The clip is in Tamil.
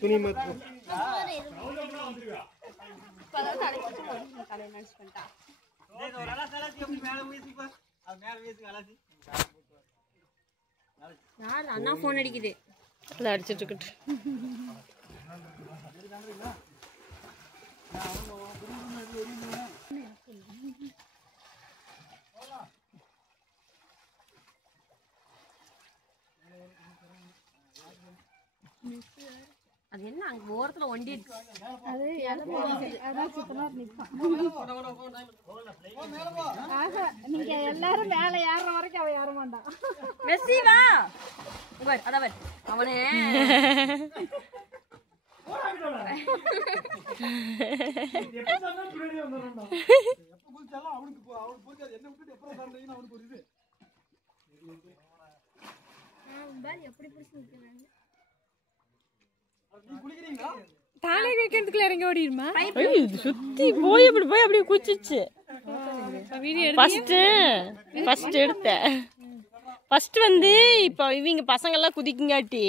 துணி மத்து அண்ணா போன் அடிக்குது அதை அடிச்சிட்டு இருக்கட்டு அது என்ன அங்க ஓரத்துல ஒண்டிடுச்சு அது நீங்க எல்லாரும் மேல ஏறுற வரைக்கும் அவ ஏற மாட்டான் மெஸ்ஸி வா அதவர் அவனே தானே வைக்கிறதுக்குள்ள இறங்கி ஓடிடுமா சுத்தி போய் அப்படி போய் அப்படியே குச்சிச்சு ஃபர்ஸ்ட் எடுத்தேன் ஃபர்ஸ்ட் வந்து இப்போ இவங்க பசங்கள்லாம் குதிக்குங்காட்டி